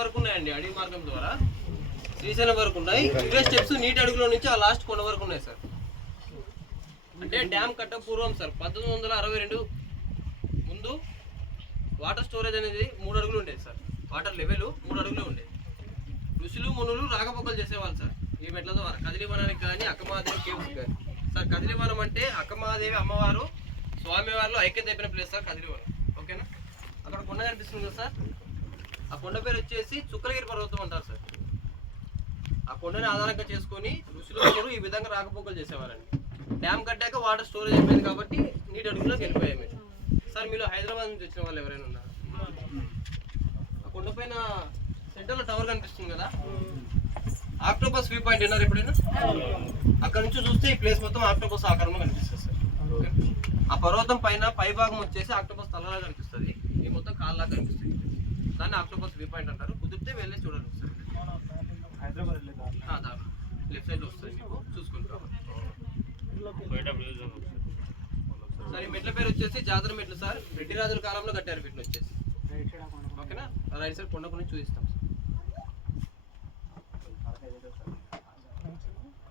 వరకు ఉన్నాయండి. అడవి మార్గం ద్వారా శ్రీశైలం వరకు ఉన్నాయి. ఇవే స్టెప్స్ నీటి అడుగులో నుంచి ఆ లాస్ట్ కొండ వరకు ఉన్నాయి సార్. అంటే డ్యామ్ కట్ట పూర్వం సార్ 1962 ముందు వాటర్ స్టోరేజ్ అనేది 3 అడుగులు ఉండేది సార్. వాటర్ లెవెల్ 3 అడుగులు ఉండేది. ఋషులు మునులు రాకపోకలు చేసేవాళ్ళు సార్ ఈ మెట్ల ద్వారా. కదిలివనానికి కానీ అక్కమహాదేవి కేవ్స్ కానీ సార్. కదిలివనం అంటే అక్కమహాదేవి అమ్మవారు స్వామివారిలో ఐక్యత అయిపోయిన ప్లేస్ సార్ కదిలివనం. ఓకేనా? అక్కడ కొండ కనిపిస్తుంది కదా సార్. ఆ కొండ పేరు వచ్చేసి చుక్కలగిరి పర్వతం అంటారు సార్. ఆ కొండని ఆధారంగా చేసుకొని ఋషులు మునులు ఈ విధంగా రాకపోకలు చేసేవారండి. డ్యామ్ కట్టాక వాటర్ స్టోరేజ్ అయిపోయింది కాబట్టి నీటి అడుగులోకి వెళ్ళిపోయాయి మీరు సార్. మీలో హైదరాబాద్ నుంచి వచ్చిన వాళ్ళు ఎవరైనా ఉన్నారు? ఆ కొండపైన సెంటర్లో టవర్ కనిపిస్తుంది కదా, ఆక్టోపస్ వ్యూ పాయింట్ విన్నారు ఎప్పుడైనా? అక్కడ నుంచి చూస్తే ఈ ప్లేస్ మొత్తం ఆక్టోపస్ ఆకారంలో కనిపిస్తుంది సార్. ఆ పర్వతం పైన పై భాగం వచ్చేసి ఆక్టోపస్ తలలా కనిపిస్తుంది, ఈ మొత్తం కాళ్ళలా కనిపిస్తుంది. దాన్ని ఆక్టోపస్ వ్యూ పాయింట్ అంటారు. కుదిరితే వెళ్ళి చూడండి సార్. లెఫ్ట్ సైడ్ లో వస్తుంది మీకు, చూసుకోండి సార్. ఈ మెట్ల పేరు వచ్చేసి జాతర మెట్లు సార్. రెడ్డి రాజుల కాలంలో కట్టారు వీటిని వచ్చేసి. ఓకేనా? రైట్ సైడ్ కొండ గురించి చూపిస్తాం.